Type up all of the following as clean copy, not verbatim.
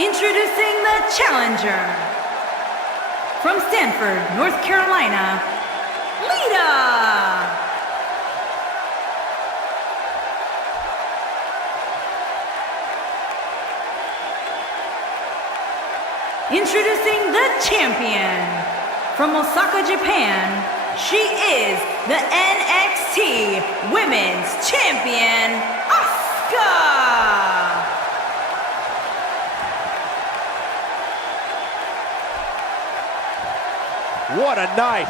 Introducing the challenger, from Stanford, North Carolina, Lita! Introducing the champion, from Osaka, Japan, she is the NXT Women's Champion, Asuka! What a night!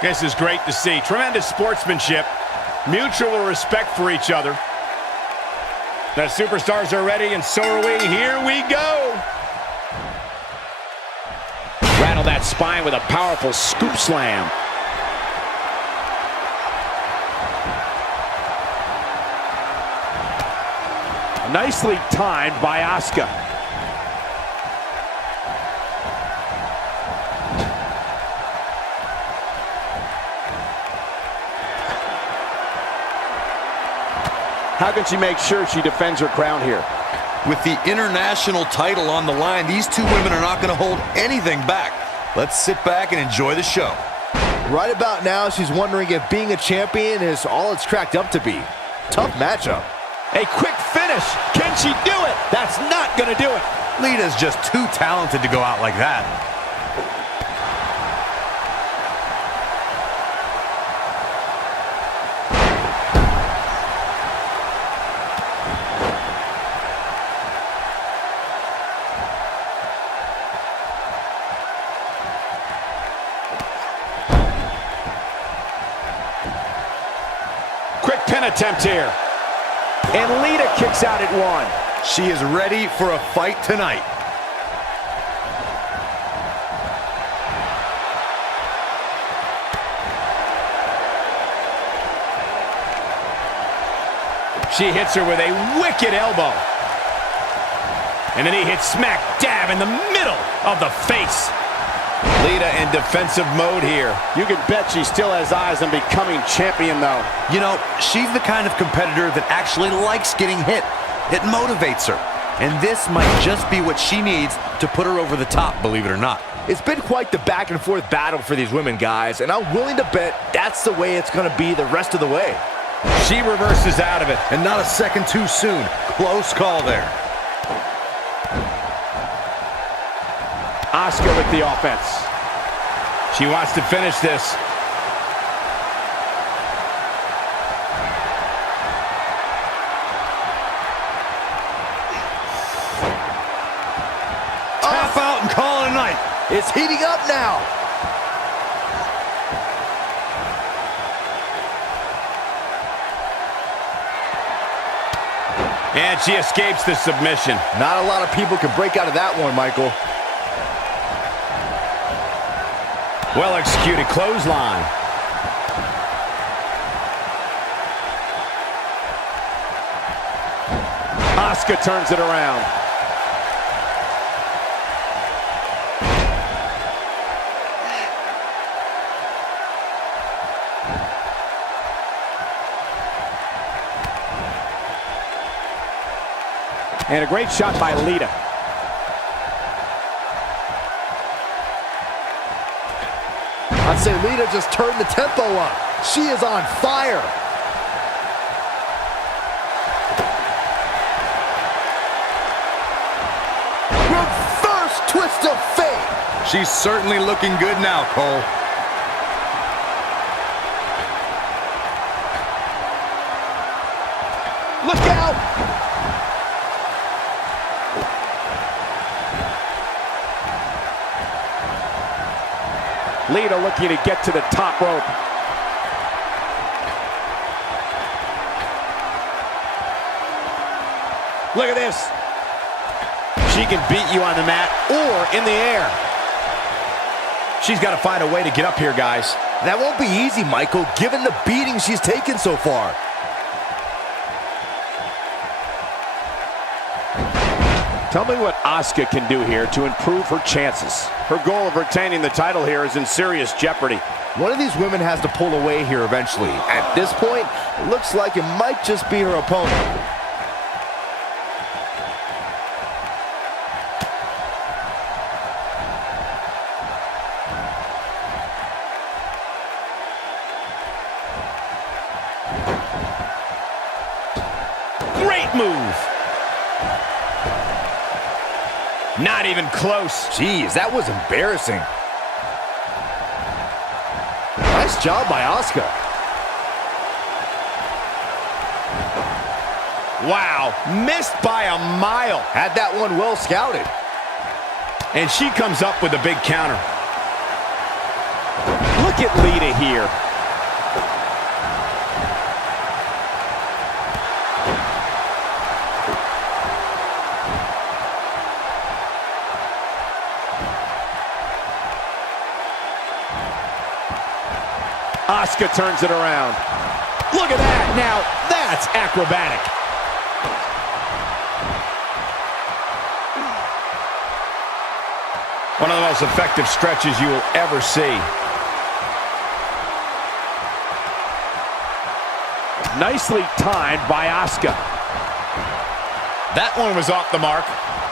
This is great to see. Tremendous sportsmanship, mutual respect for each other. The superstars are ready, and so are we. Here we go. Rattle that spine with a powerful scoop slam. Nicely timed by Asuka. How can she make sure she defends her crown here? With the international title on the line, these two women are not going to hold anything back. Let's sit back and enjoy the show. Right about now, she's wondering if being a champion is all it's cracked up to be. Tough matchup. A quick finish. Can she do it? That's not going to do it. Lita's just too talented to go out like that. Quick pin attempt here. And Lita kicks out at one. She is ready for a fight tonight. She hits her with a wicked elbow. And then he hits smack dab in the middle of the face. Lita in defensive mode here. You can bet she still has eyes on becoming champion, though. You know, she's the kind of competitor that actually likes getting hit. It motivates her. And this might just be what she needs to put her over the top, believe it or not. It's been quite the back and forth battle for these women, guys, and I'm willing to bet that's the way it's going to be the rest of the way. She reverses out of it. And not a second too soon. Close call there. Asuka with the offense. She wants to finish this. Tap out and call it a night. It's heating up now. And she escapes the submission. Not a lot of people can break out of that one, Michael. Well executed clothesline. Asuka turns it around. And a great shot by Lita. I'd say Lita just turned the tempo up. She is on fire. Reverse twist of fate. She's certainly looking good now, Cole. Look out! Lita looking to get to the top rope. Look at this. She can beat you on the mat or in the air. She's got to find a way to get up here, guys. That won't be easy, Michael, given the beating she's taken so far. Tell me what Asuka can do here to improve her chances. Her goal of retaining the title here is in serious jeopardy. One of these women has to pull away here eventually. At this point, it looks like it might just be her opponent. Great move. Not even close. Jeez, that was embarrassing. Nice job by Asuka. Wow, missed by a mile. Had that one well scouted. And she comes up with a big counter. Look at Lita here. Asuka turns it around. Look at that. Now, that's acrobatic. One of the most effective stretches you will ever see. Nicely timed by Asuka. That one was off the mark.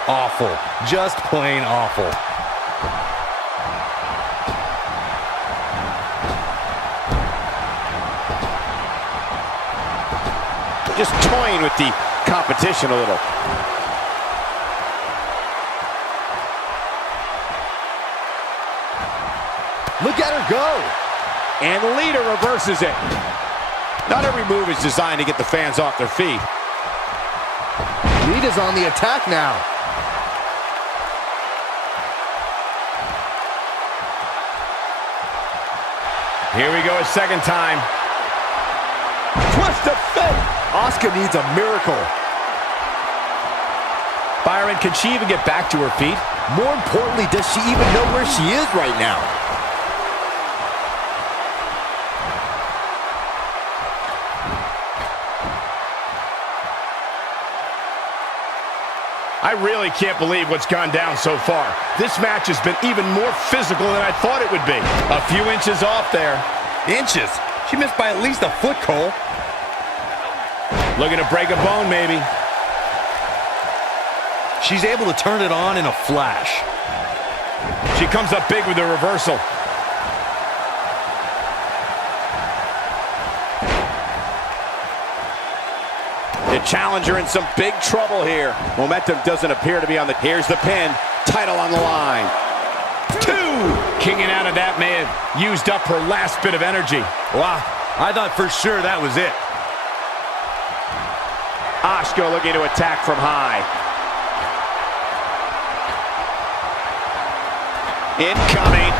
Awful. Just plain awful. Just toying with the competition a little. Look at her go. And Lita reverses it. Not every move is designed to get the fans off their feet. Lita's on the attack now. Here we go a second time. Twist of fate. Asuka needs a miracle. Byron, can she even get back to her feet? More importantly, does she even know where she is right now? I really can't believe what's gone down so far. This match has been even more physical than I thought it would be. A few inches off there. Inches? She missed by at least a foot, Cole. Looking to break a bone, maybe. She's able to turn it on in a flash. She comes up big with a reversal. The challenger in some big trouble here. Momentum doesn't appear to be on the... Here's the pin. Title on the line. 2! Kicking out of that may have used up her last bit of energy. Wow, I thought for sure that was it. Asuka looking to attack from high. Incoming.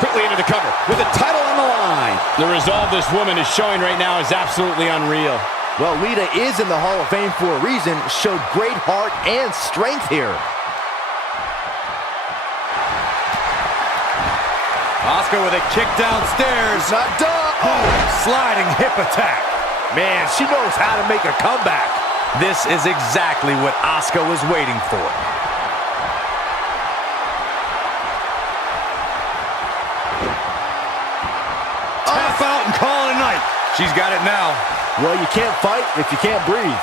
Quickly into the cover with the title on the line. The resolve this woman is showing right now is absolutely unreal. Well, Lita is in the Hall of Fame for a reason. Showed great heart and strength here. Asuka with a kick downstairs. Not done. Oh, sliding hip attack. Man, she knows how to make a comeback. This is exactly what Asuka was waiting for. Tap out and call it a night. She's got it now. Well, you can't fight if you can't breathe.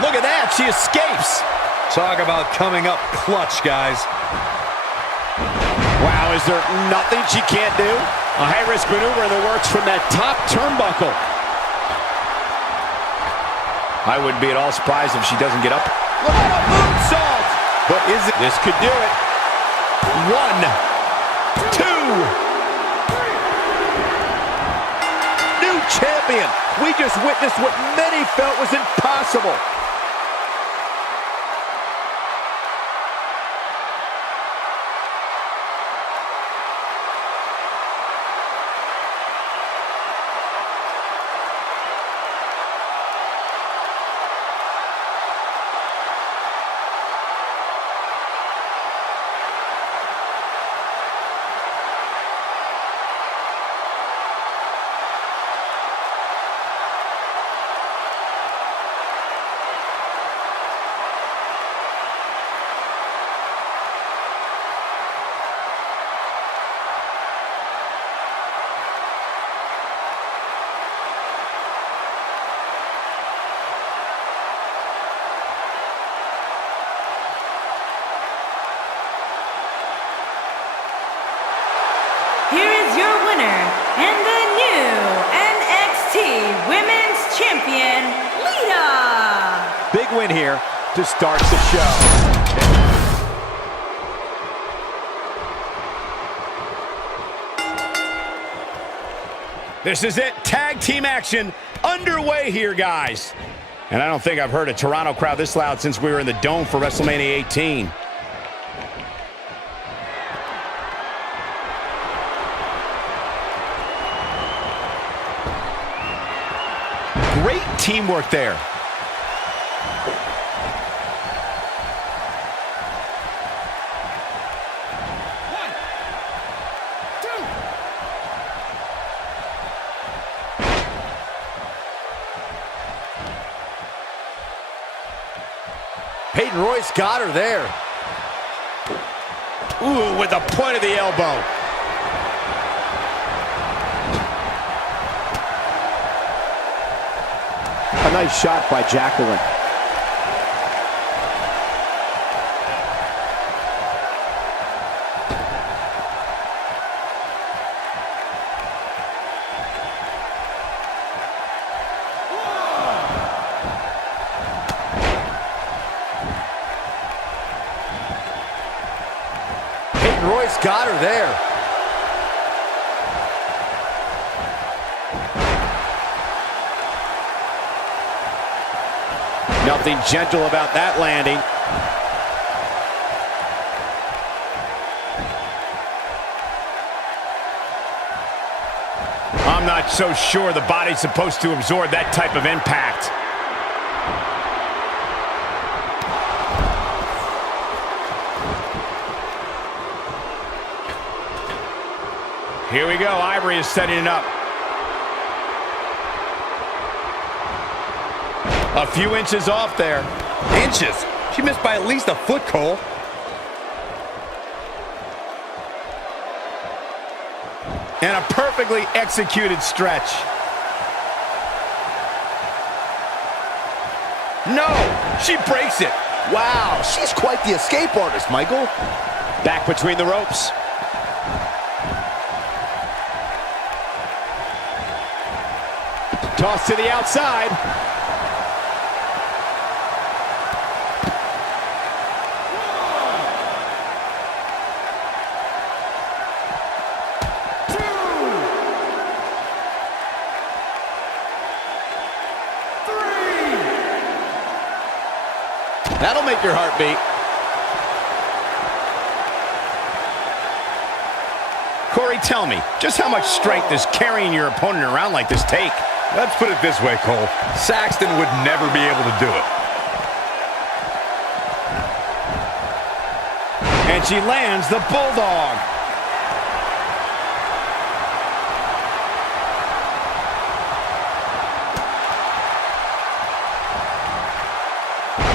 Look at that, she escapes. Talk about coming up clutch, guys. Wow, is there nothing she can't do? A high-risk maneuver in the works from that top turnbuckle. I wouldn't be at all surprised if she doesn't get up. Look at a moonsault! But is it? This could do it. 1, 2. New champion. We just witnessed what many felt was impossible. here to start the show. This is it. Tag team action underway here, guys. And I don't think I've heard a Toronto crowd this loud since we were in the Dome for WrestleMania 18. Great teamwork there. Peyton Royce got her there. Ooh, with the point of the elbow. A nice shot by Jacqueline. Peyton Royce got her there. Nothing gentle about that landing. I'm not so sure the body's supposed to absorb that type of impact. Here we go. Ivory is setting it up. A few inches off there. Inches? She missed by at least a foot, Cole. And a perfectly executed stretch. No! She breaks it. Wow, she's quite the escape artist, Michael. Back between the ropes. Toss to the outside. That'll make your heart beat. Corey, tell me, just how much strength does carrying your opponent around like this take? Let's put it this way, Cole. Saxton would never be able to do it. And she lands the Bulldog.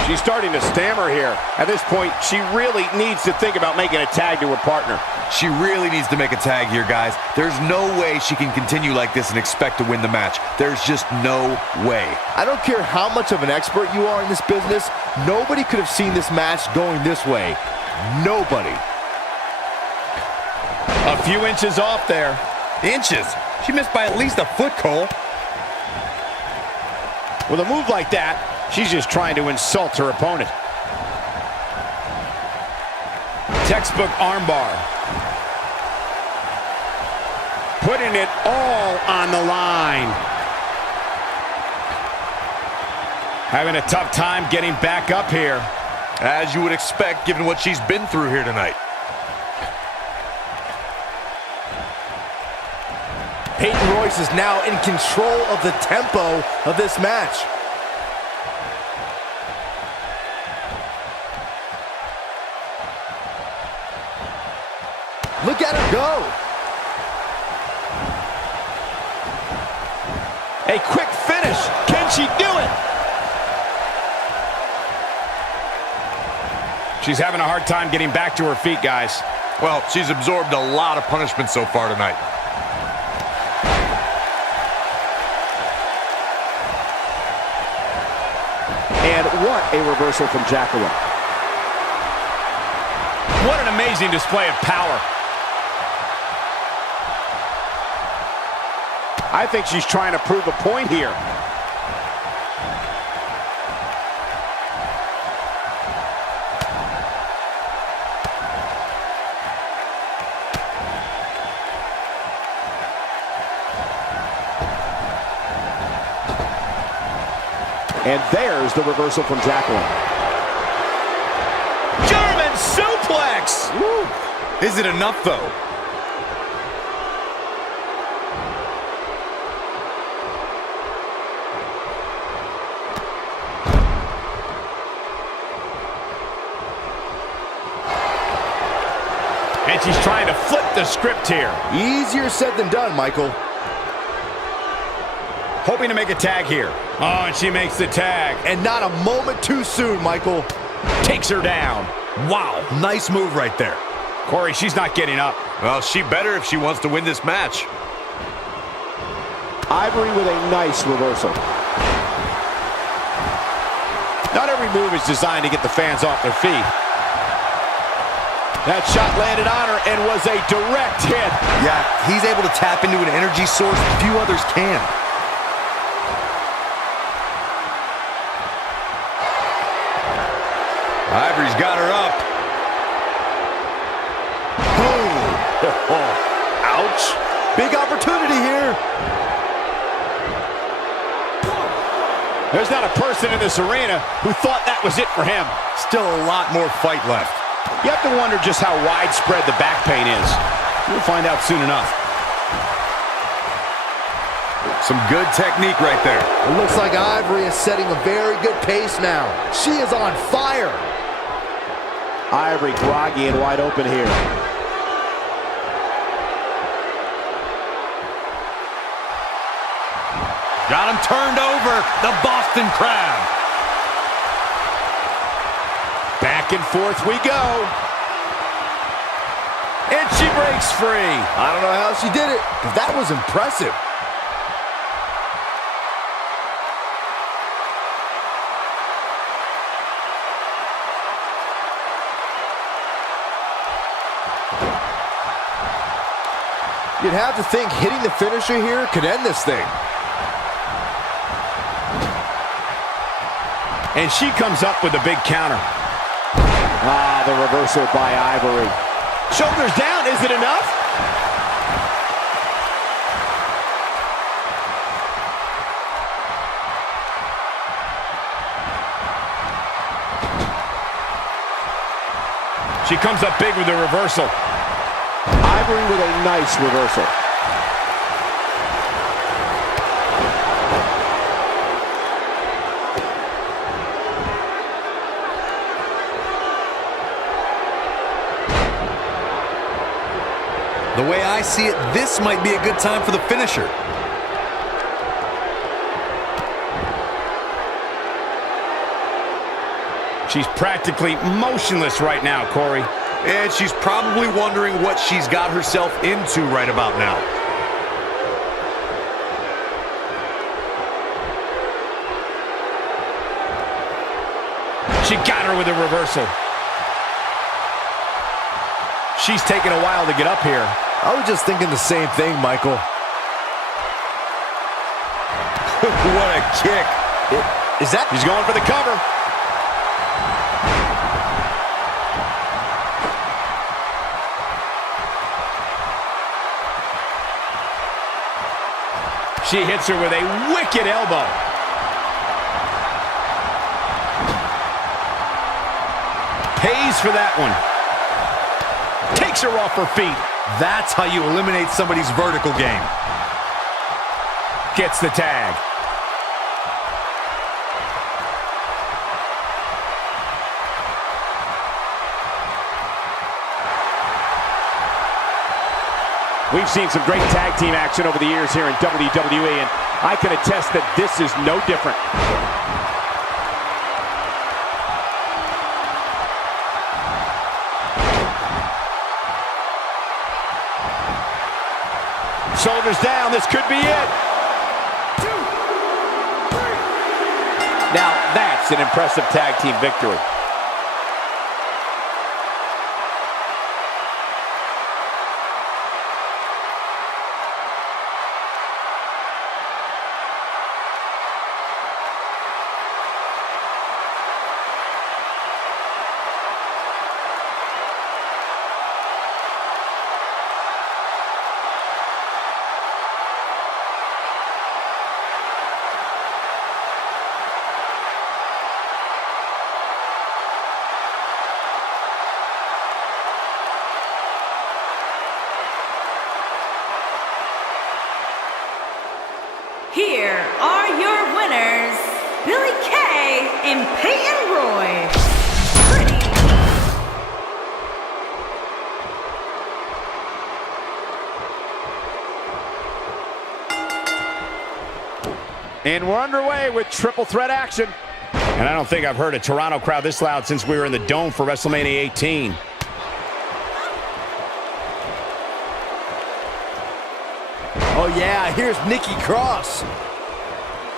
She's starting to stammer here. At this point, she really needs to think about making a tag to her partner. She really needs to make a tag here, guys. There's no way she can continue like this and expect to win the match. There's just no way. I don't care how much of an expert you are in this business, nobody could have seen this match going this way. Nobody. A few inches off there. Inches? She missed by at least a foot, Cole. With a move like that, she's just trying to insult her opponent. Textbook armbar. Putting it all on the line. Having a tough time getting back up here. As you would expect, given what she's been through here tonight. Peyton Royce is now in control of the tempo of this match. Look at her go. A quick finish. Can she do it? She's having a hard time getting back to her feet, guys. Well, she's absorbed a lot of punishment so far tonight. And what a reversal from Jacqueline. What an amazing display of power. I think she's trying to prove a point here. And there's the reversal from Jacqueline. German suplex! Woo. Is it enough, though? And she's trying to flip the script here. Easier said than done, Michael. Hoping to make a tag here. Oh, and she makes the tag. And not a moment too soon, Michael. Takes her down. Wow. Nice move right there. Corey, she's not getting up. Well, she better if she wants to win this match. Ivory with a nice reversal. Not every move is designed to get the fans off their feet. That shot landed on her and was a direct hit. Yeah, he's able to tap into an energy source few others can. Ivory's got her up. Boom. Ouch. Big opportunity here. There's not a person in this arena who thought that was it for him. Still a lot more fight left. You have to wonder just how widespread the back pain is. We'll find out soon enough. Some good technique right there. It looks like Ivory is setting a very good pace now. She is on fire. Ivory groggy and wide open here. Got him turned over. The Boston Crab. Back and forth we go. And she breaks free. I don't know how she did it, but that was impressive. You'd have to think hitting the finisher here could end this thing. And she comes up with a big counter. Ah, the reversal by Ivory. Shoulders down, is it enough? She comes up big with the reversal. Ivory with a nice reversal. The way I see it, this might be a good time for the finisher. She's practically motionless right now, Corey. And she's probably wondering what she's got herself into right about now. She got her with a reversal. She's taking a while to get up here. I was just thinking the same thing, Michael. What a kick. Is that... She's going for the cover. She hits her with a wicked elbow. Pays for that one. Takes her off her feet. That's how you eliminate somebody's vertical game. Gets the tag. We've seen some great tag team action over the years here in WWE, and I can attest that this is no different. Shoulders down, this could be it. 2, 3. Now that's an impressive tag team victory. are your winners, Billy Kay and Peyton Roy. Pretty. And we're underway with triple threat action. And I don't think I've heard a Toronto crowd this loud since we were in the Dome for WrestleMania 18. Oh yeah, here's Nikki Cross.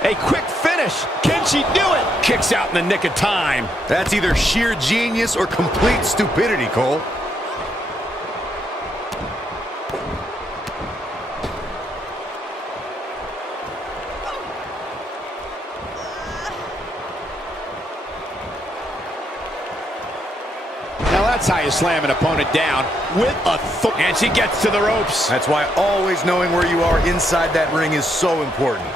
A quick finish. Can she do it? Kicks out in the nick of time. That's either sheer genius or complete stupidity, Cole. Now that's how you slam an opponent down with authority. And she gets to the ropes. That's why always knowing where you are inside that ring is so important.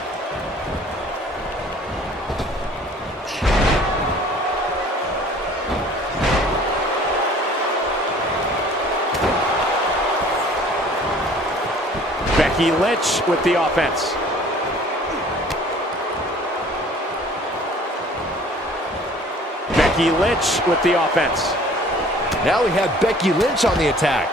Becky Lynch with the offense. Becky Lynch with the offense. Now we have Becky Lynch on the attack.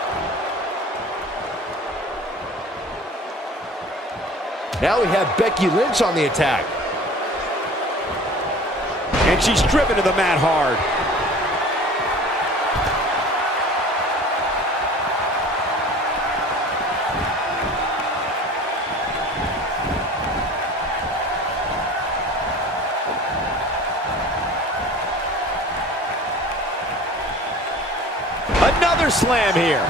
Now we have Becky Lynch on the attack. And she's driven to the mat hard. Another slam here.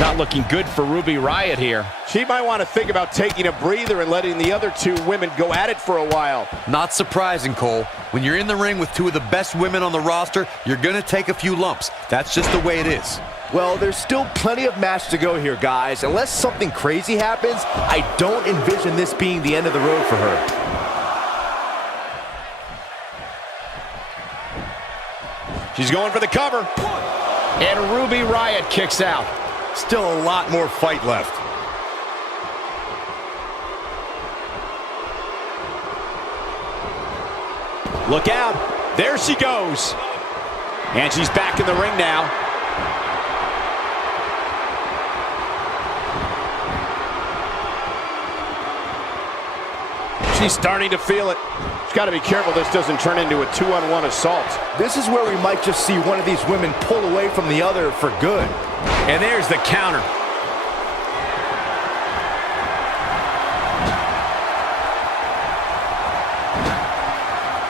Not looking good for Ruby Riott here. She might want to think about taking a breather and letting the other two women go at it for a while. Not surprising, Cole. When you're in the ring with two of the best women on the roster, you're going to take a few lumps. That's just the way it is. Well, there's still plenty of match to go here, guys. Unless something crazy happens, I don't envision this being the end of the road for her. She's going for the cover. And Ruby Riott kicks out. Still a lot more fight left. Look out. There she goes. And she's back in the ring now. She's starting to feel it. She's got to be careful this doesn't turn into a 2-on-1 assault. This is where we might just see one of these women pull away from the other for good. And there's the counter.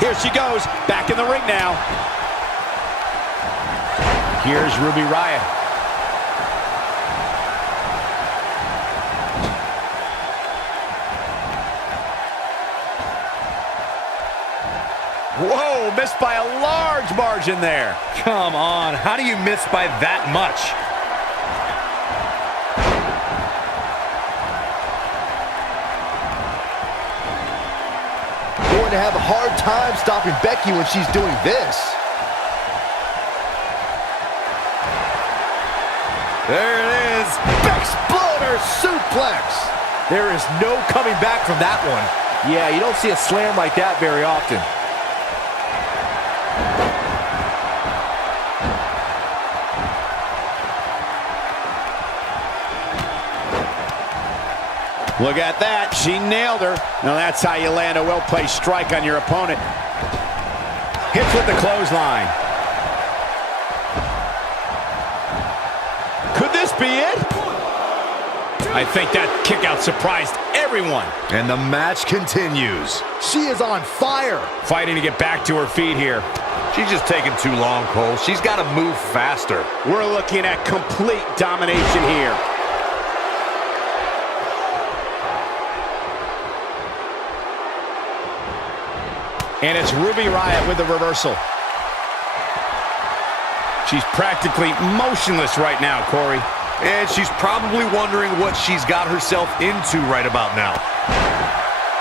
Here she goes, back in the ring now. Here's Ruby Riott. Whoa, missed by a large margin there. Come on, how do you miss by that much? Going to have a hard time stopping Becky when she's doing this. There it is. Exploder suplex. There is no coming back from that one. Yeah, you don't see a slam like that very often. Look at that, she nailed her. Now that's how you land a well-placed strike on your opponent. Hits with the clothesline. Could this be it? I think that kick out surprised everyone. And the match continues. She is on fire. Fighting to get back to her feet here. She's just taking too long, Cole. She's got to move faster. We're looking at complete domination here. And it's Ruby Riott with the reversal. She's practically motionless right now, Corey. And she's probably wondering what she's got herself into right about now.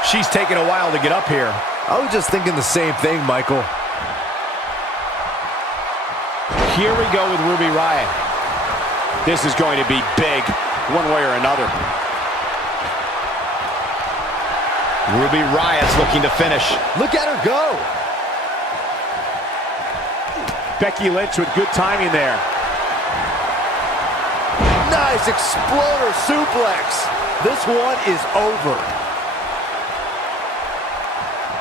She's taken a while to get up here. I was just thinking the same thing, Michael. Here we go with Ruby Riott. This is going to be big, one way or another. Ruby Riott's looking to finish. Look at her go. Becky Lynch with good timing there. Nice exploder suplex. This one is over.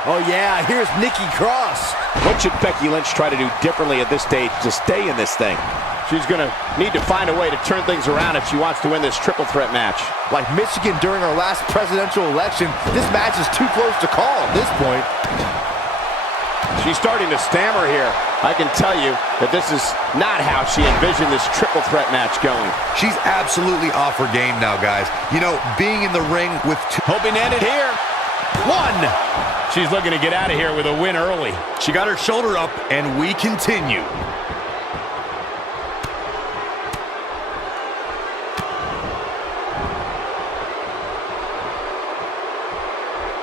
Oh yeah, here's Nikki Cross. What should Becky Lynch try to do differently at this stage to stay in this thing? She's going to need to find a way to turn things around if she wants to win this triple threat match. Like Michigan during our last presidential election, this match is too close to call at this point. She's starting to stammer here. I can tell you that this is not how she envisioned this triple threat match going. She's absolutely off her game now, guys. You know, being in the ring with two... Hoping to end it here. One. She's looking to get out of here with a win early. She got her shoulder up, and we continue.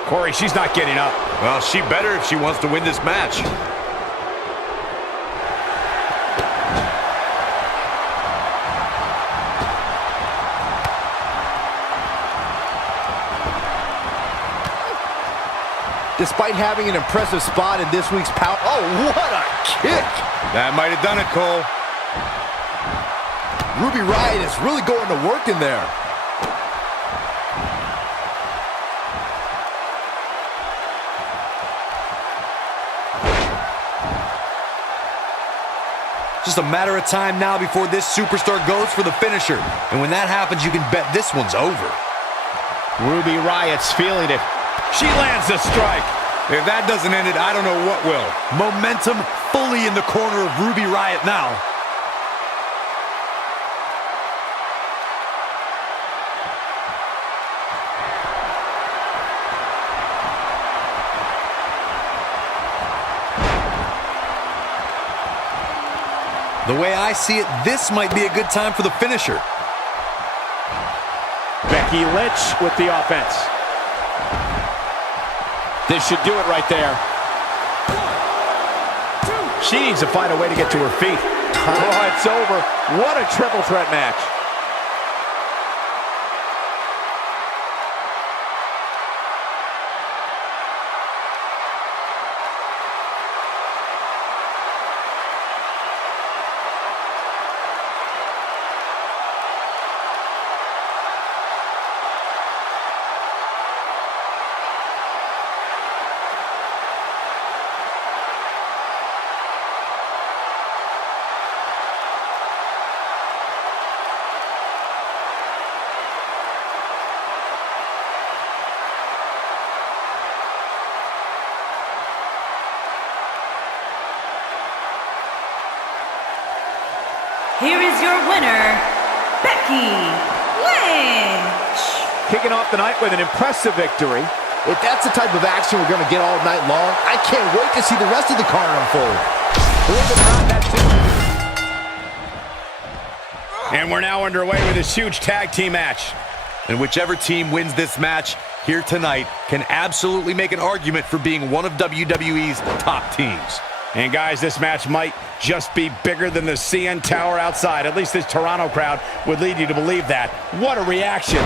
Corey, she's not getting up. Well, she better if she wants to win this match. Despite having an impressive spot in this week's Power... Oh, what a kick! That might have done it, Cole. Ruby Riott is really going to work in there. Just a matter of time now before this superstar goes for the finisher. And when that happens, you can bet this one's over. Ruby Riott's feeling it. She lands the strike. If that doesn't end it, I don't know what will. Momentum fully in the corner of Ruby Riott now. The way I see it, this might be a good time for the finisher. Becky Lynch with the offense. This should do it right there. She needs to find a way to get to her feet. Oh, it's over. What a triple threat match. Here is your winner, Becky Lynch. Kicking off the night with an impressive victory. If that's the type of action we're going to get all night long, I can't wait to see the rest of the card unfold. Believe it or not, that's it. And we're now underway with this huge tag team match. And whichever team wins this match here tonight can absolutely make an argument for being one of WWE's top teams. And guys, this match might just be bigger than the CN Tower outside. At least this Toronto crowd would lead you to believe that. What a reaction.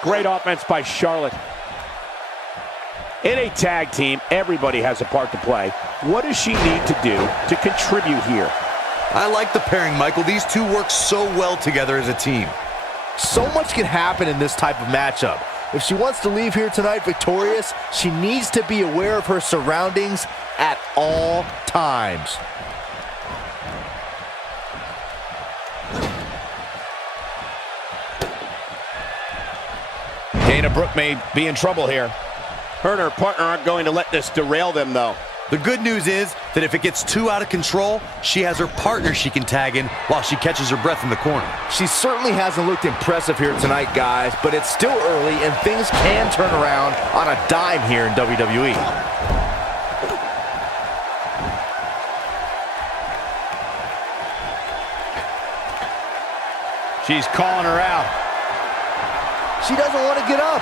Great offense by Charlotte. In a tag team, everybody has a part to play. What does she need to do to contribute here? I like the pairing, Michael. These two work so well together as a team. So much can happen in this type of matchup. If she wants to leave here tonight victorious, she needs to be aware of her surroundings at all times. Brooke may be in trouble here. Her and her partner aren't going to let this derail them, though. The good news is that if it gets too out of control, she has her partner she can tag in while she catches her breath in the corner. She certainly hasn't looked impressive here tonight, guys, but it's still early and things can turn around on a dime here in WWE. She's calling her out. She doesn't want to get up.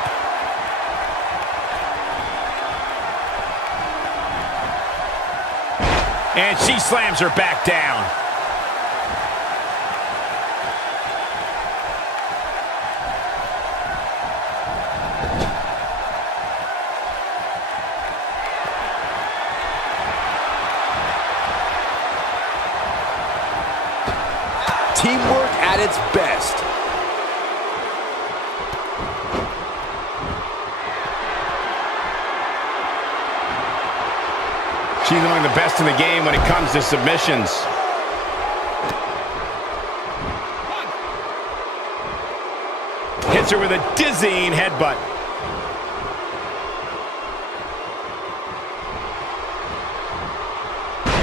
And she slams her back down. Teamwork at its best. She's among the best in the game when it comes to submissions. Hits her with a dizzying headbutt.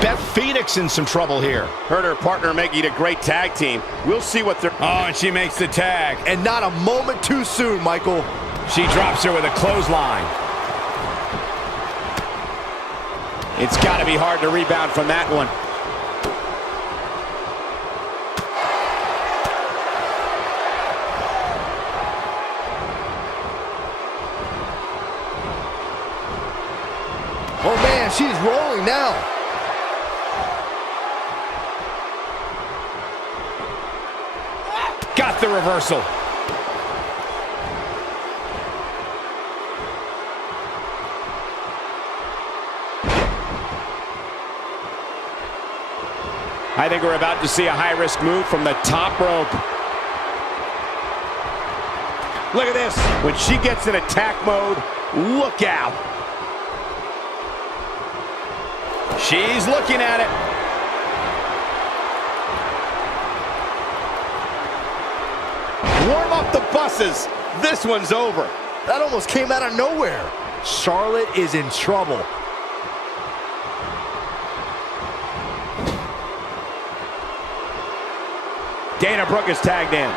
Beth Phoenix in some trouble here. Her and her partner making a great tag team. We'll see what they're... Oh, and she makes the tag. And not a moment too soon, Michael. She drops her with a clothesline. It's got to be hard to rebound from that one. Oh man, she's rolling now. Got the reversal. I think we're about to see a high-risk move from the top rope. Look at this. When she gets in attack mode, look out. She's looking at it. Warm up the buses. This one's over. That almost came out of nowhere. Charlotte is in trouble. Dana Brooke is tagged in.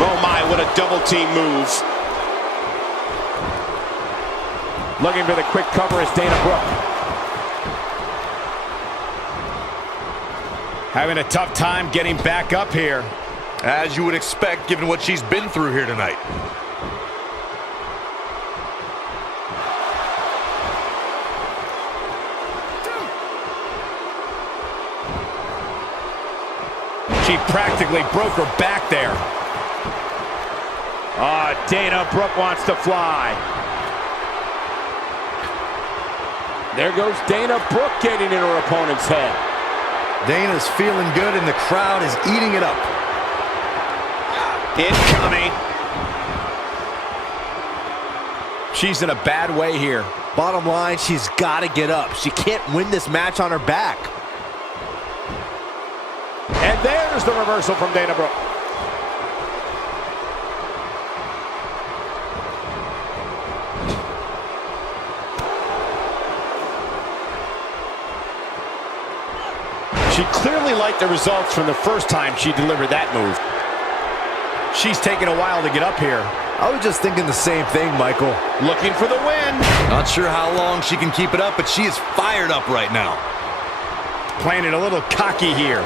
Oh my, what a double team move. Looking for the quick cover is Dana Brooke. Having a tough time getting back up here. As you would expect, given what she's been through here tonight. She practically broke her back there. Dana Brooke wants to fly. There goes Dana Brooke getting in her opponent's head. Dana's feeling good and the crowd is eating it up. Incoming. She's in a bad way here. Bottom line, she's got to get up. She can't win this match on her back. And there's the reversal from Dana Brooke. She clearly liked the results from the first time she delivered that move. She's taking a while to get up here. I was just thinking the same thing, Michael. Looking for the win. Not sure how long she can keep it up, but she is fired up right now. Playing it a little cocky here.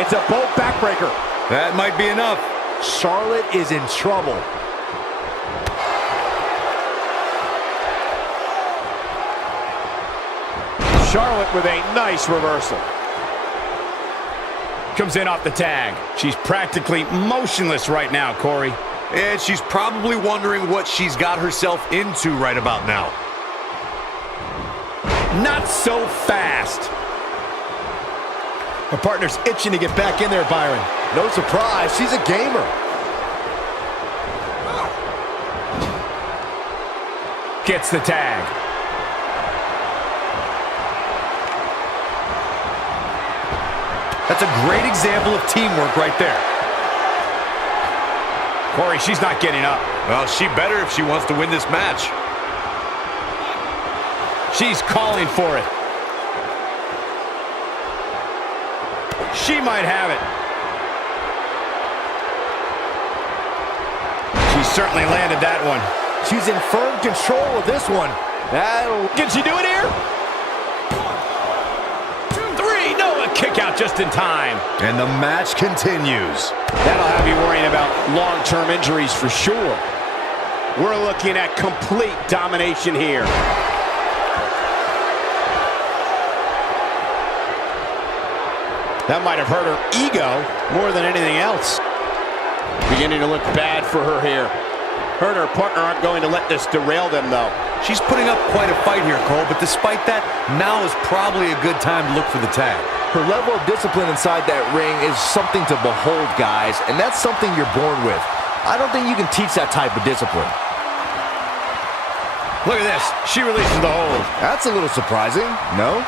It's a bolt backbreaker. That might be enough. Charlotte is in trouble. Charlotte with a nice reversal. Comes in off the tag. She's practically motionless right now, Corey. And she's probably wondering what she's got herself into right about now. Not so fast. Her partner's itching to get back in there, Byron. No surprise, she's a gamer. Gets the tag. That's a great example of teamwork right there. Corey, she's not getting up. Well, she better if she wants to win this match. She's calling for it. She might have it. She certainly landed that one. She's in firm control of this one. That'll... Can she do it here? 3, no, a kick out just in time. And the match continues. That'll have you worrying about long-term injuries for sure. We're looking at complete domination here. That might have hurt her ego more than anything else. Beginning to look bad for her here. Her and her partner aren't going to let this derail them, though. She's putting up quite a fight here, Cole, but despite that, now is probably a good time to look for the tag. Her level of discipline inside that ring is something to behold, guys, and that's something you're born with. I don't think you can teach that type of discipline. Look at this. She releases the hold. That's a little surprising, no?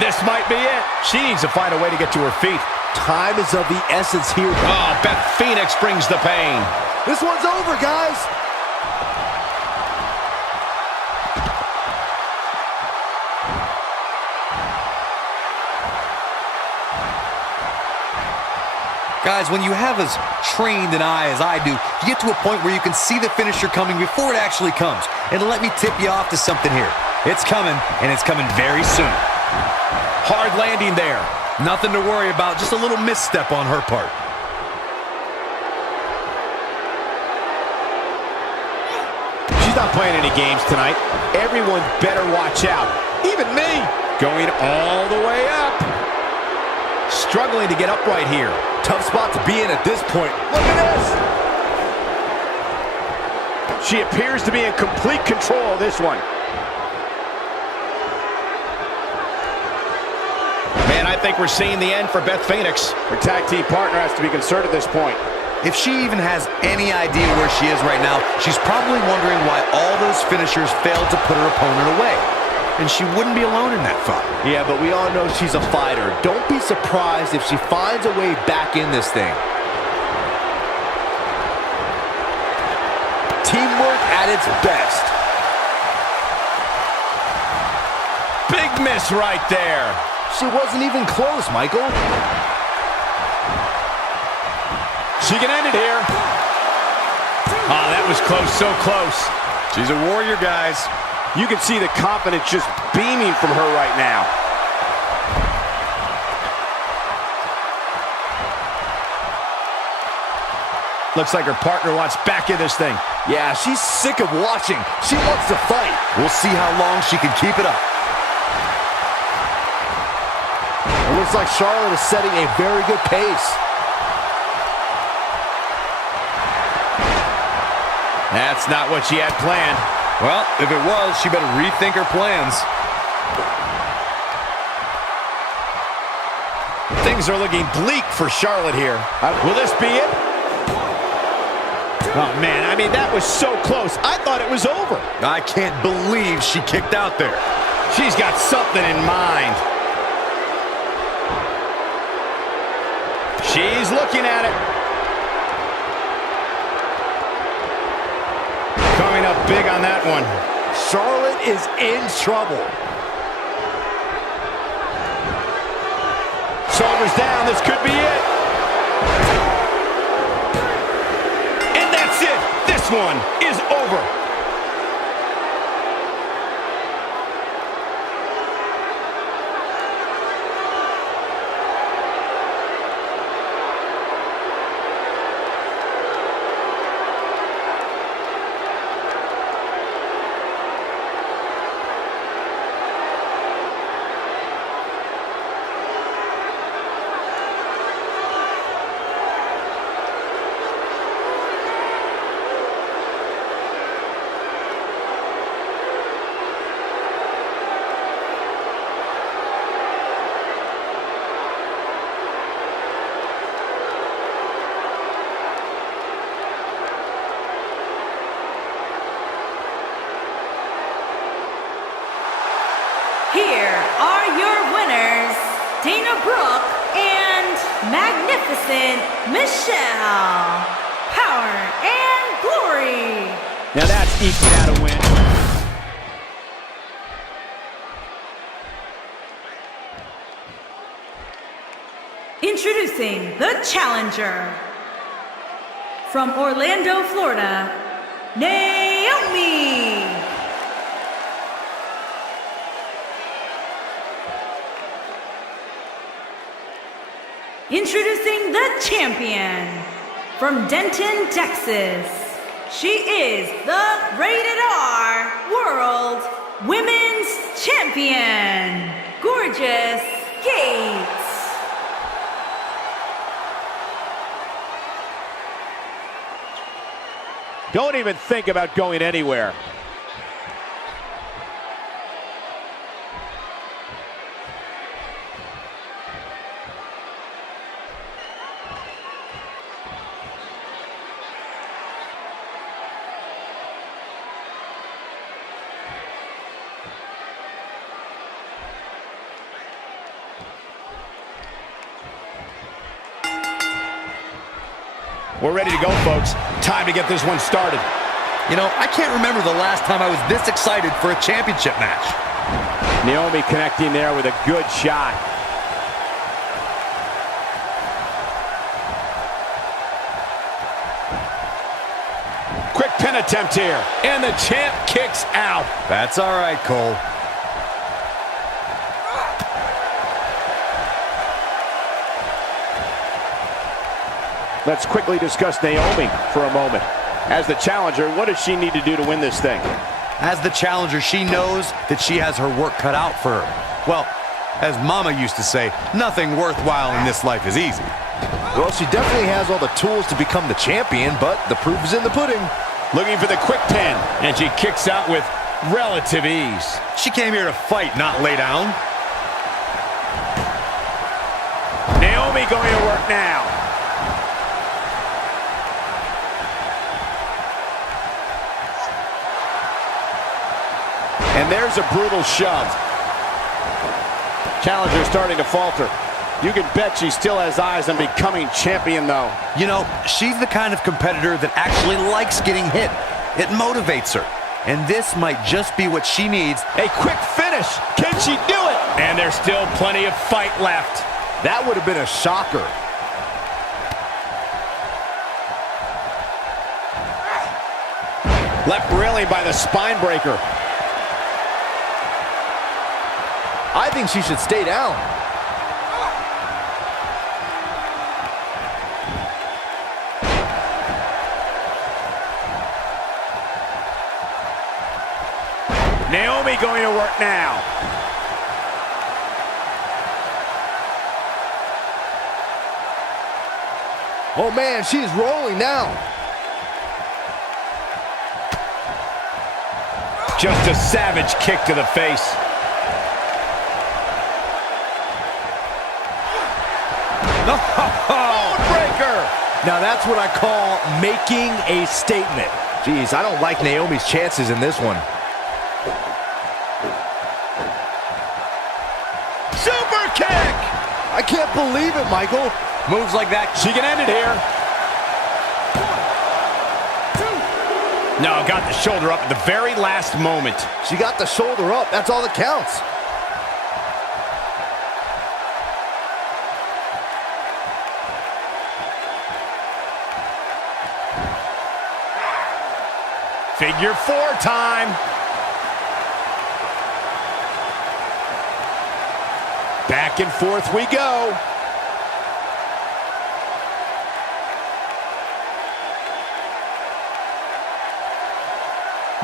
This might be it. She needs to find a way to get to her feet. Time is of the essence here. Oh, Beth Phoenix brings the pain. This one's over, guys. Guys, when you have as trained an eye as I do, you get to a point where you can see the finisher coming before it actually comes. And let me tip you off to something here. It's coming, and it's coming very soon. Hard landing there. Nothing to worry about, just a little misstep on her part. She's not playing any games tonight. Everyone better watch out. Even me. Going all the way up. Struggling to get upright here. Tough spot to be in at this point. Look at this. She appears to be in complete control of this one. Man, I think we're seeing the end for Beth Phoenix. Her tag team partner has to be concerned at this point. If she even has any idea where she is right now, she's probably wondering why all those finishers failed to put her opponent away. And she wouldn't be alone in that thought. Yeah, but we all know she's a fighter. Don't be surprised if she finds a way back in this thing. Teamwork at its best. Big miss right there. She wasn't even close, Michael. She can end it here. Oh, that was close, so close. She's a warrior, guys. You can see the confidence just beaming from her right now. Looks like her partner wants back in this thing. Yeah, she's sick of watching. She wants to fight. We'll see how long she can keep it up. It looks like Charlotte is setting a very good pace. That's not what she had planned. Well, if it was, she better rethink her plans. Things are looking bleak for Charlotte here. Will this be it? Oh, man, I mean, that was so close. I thought it was over. I can't believe she kicked out there. She's got something in mind. She's looking at it. Coming up big on that one. Charlotte is in trouble. Shoulders down, this could be it. And that's it. This one is over. Here are your winners, Dana Brooke and Magnificent Michelle. Power and glory. Now that's eking out a win. Introducing the challenger. From Orlando, Florida, Naomi. Introducing the champion from Denton, Texas. She is the Rated R World Women's Champion, Gorgeous Gates. Don't even think about going anywhere. We're ready to go, folks. Time to get this one started. You know, I can't remember the last time I was this excited for a championship match. Naomi connecting there with a good shot. Quick pin attempt here. And the champ kicks out. That's all right, Cole. Let's quickly discuss Naomi for a moment. As the challenger, what does she need to do to win this thing? As the challenger, she knows that she has her work cut out for her. Well, as Mama used to say, nothing worthwhile in this life is easy. Well, she definitely has all the tools to become the champion, but the proof is in the pudding. Looking for the quick pin. And she kicks out with relative ease. She came here to fight, not lay down. Naomi going to work now. And there's a brutal shove. Challenger starting to falter. You can bet she still has eyes on becoming champion, though. You know, she's the kind of competitor that actually likes getting hit. It motivates her. And this might just be what she needs. A quick finish. Can she do it? And there's still plenty of fight left. That would have been a shocker. Left railing by the spine breaker. I think she should stay down. Naomi going to work now. Oh man, she is rolling now. Just a savage kick to the face. Breaker. Now that's what I call making a statement. Jeez, I don't like Naomi's chances in this one. Super kick. I can't believe it, Michael. Moves like that. She can end it here. No, got the shoulder up at the very last moment. She got the shoulder up. That's all that counts. Figure 4 time. Back and forth we go.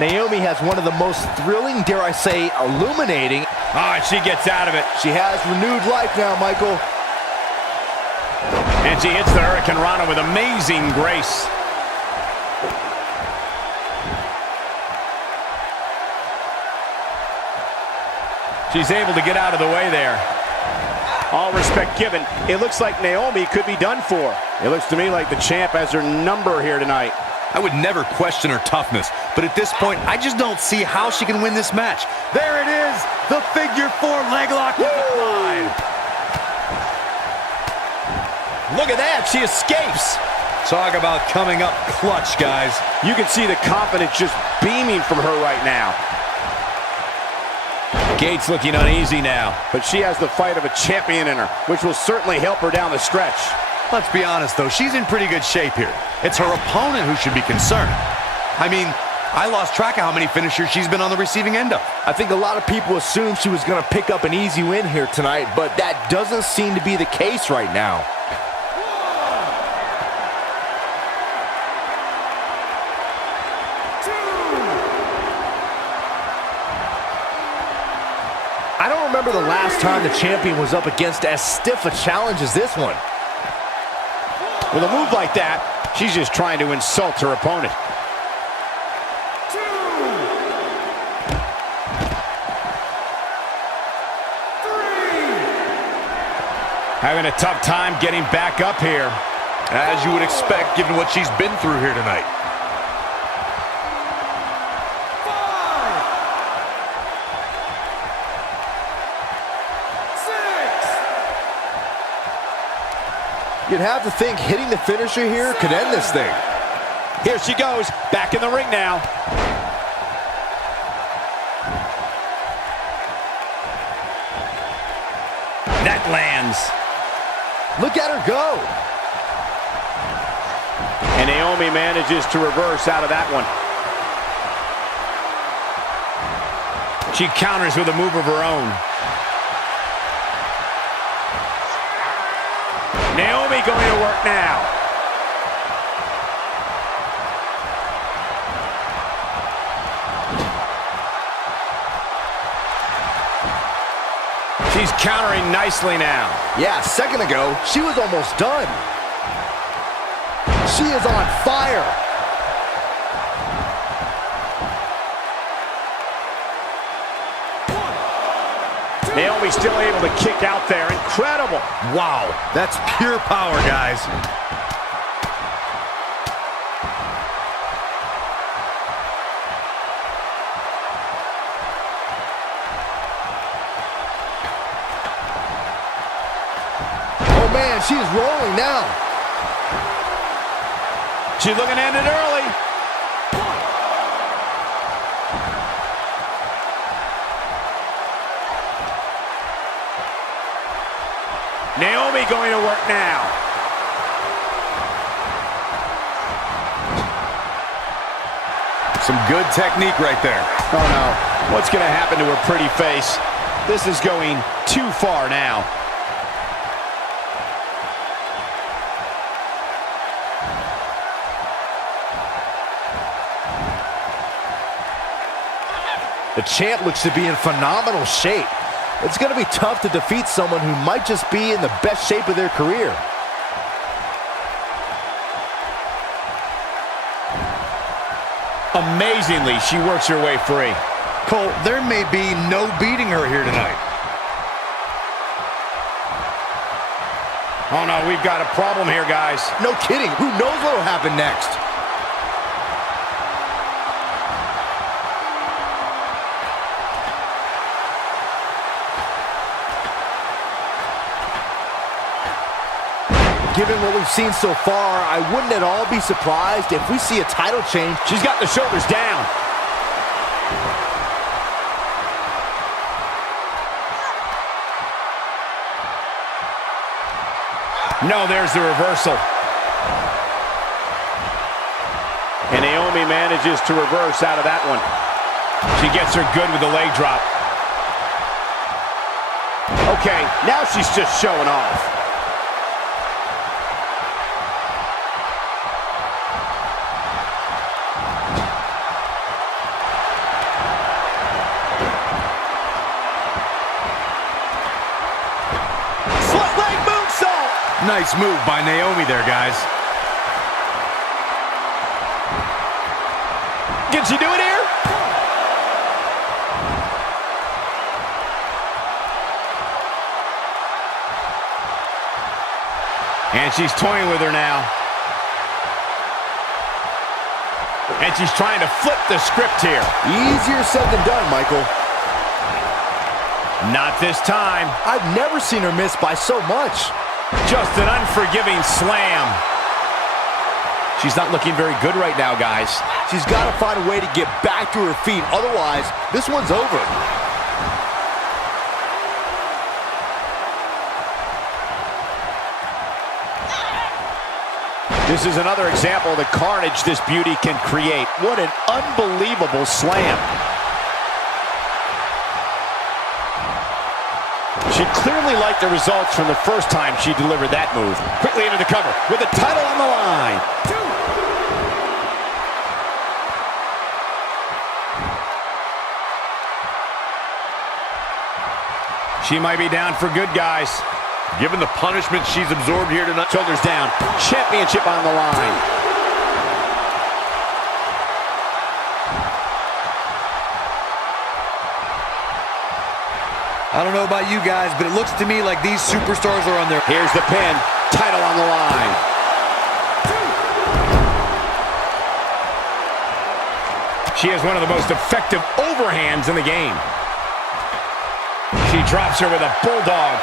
Naomi has one of the most thrilling, dare I say, illuminating. Ah, she gets out of it. She has renewed life now, Michael. And she hits the Hurricane Rana with amazing grace. She's able to get out of the way there. All respect given, it looks like Naomi could be done for. It looks to me like the champ has her number here tonight. I would never question her toughness, but at this point, I just don't see how she can win this match. There it is, the figure 4 leg lock is applied. Look at that, she escapes. Talk about coming up clutch, guys. You can see the confidence just beaming from her right now. Gates looking uneasy now. But she has the fight of a champion in her, which will certainly help her down the stretch. Let's be honest, though, she's in pretty good shape here. It's her opponent who should be concerned. I mean, I lost track of how many finishers she's been on the receiving end of. I think a lot of people assumed she was going to pick up an easy win here tonight, but that doesn't seem to be the case right now. remember the last time the champion was up against as stiff a challenge as this one. With a move like that, she's just trying to insult her opponent. Having a tough time getting back up here. As you would expect, given what she's been through here tonight. You'd have to think hitting the finisher here could end this thing. Here she goes, back in the ring now. That lands. Look at her go. And Naomi manages to reverse out of that one. She counters with a move of her own. Naomi going to work now. She's countering nicely now. Yeah, a second ago, she was almost done. She is on fire. Naomi still able to kick out there. Incredible. Wow, that's pure power, guys. Oh man, she is rolling now. She's looking to end it early. Naomi going to work now. Some good technique right there. Oh no, what's going to happen to her pretty face? This is going too far now. The champ looks to be in phenomenal shape. It's going to be tough to defeat someone who might just be in the best shape of their career. Amazingly, she works her way free. Cole, there may be no beating her here tonight. Oh no, we've got a problem here, guys. No kidding. Who knows what will happen next? Given what we've seen so far, I wouldn't at all be surprised if we see a title change. She's got the shoulders down. No, there's the reversal. And Naomi manages to reverse out of that one. She gets her good with the leg drop. Okay, now she's just showing off. Nice move by Naomi there, guys. Can she do it here? And she's toying with her now. And she's trying to flip the script here. Easier said than done, Michael. Not this time. I've never seen her miss by so much. Just an unforgiving slam. She's not looking very good right now, guys. She's got to find a way to get back to her feet. Otherwise, this one's over. This is another example of the carnage this beauty can create. What an unbelievable slam. She clearly liked the results from the first time she delivered that move. Quickly into the cover with the title on the line. She might be down for good, guys. Given the punishment she's absorbed here tonight. Shoulders down. Championship on the line. I don't know about you guys, but it looks to me like these superstars are on their... Here's the pin. Title on the line. She has one of the most effective overhands in the game. She drops her with a bulldog.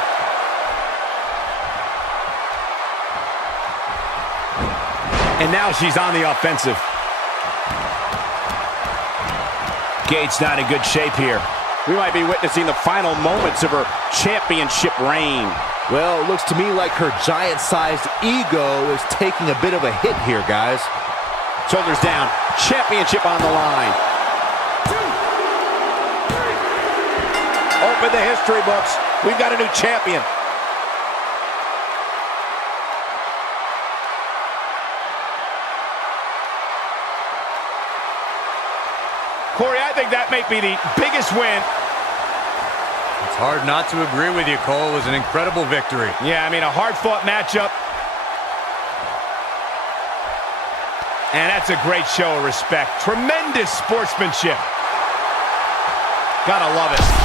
And now she's on the offensive. Gate's not in good shape here. We might be witnessing the final moments of her championship reign. Well, it looks to me like her giant-sized ego is taking a bit of a hit here, guys. Shoulders down. Championship on the line. Open the history books. We've got a new champion. Corey, I think that may be the biggest win. It's hard not to agree with you, Cole. It was an incredible victory. Yeah, I mean, a hard-fought matchup. And that's a great show of respect. Tremendous sportsmanship. Gotta love it.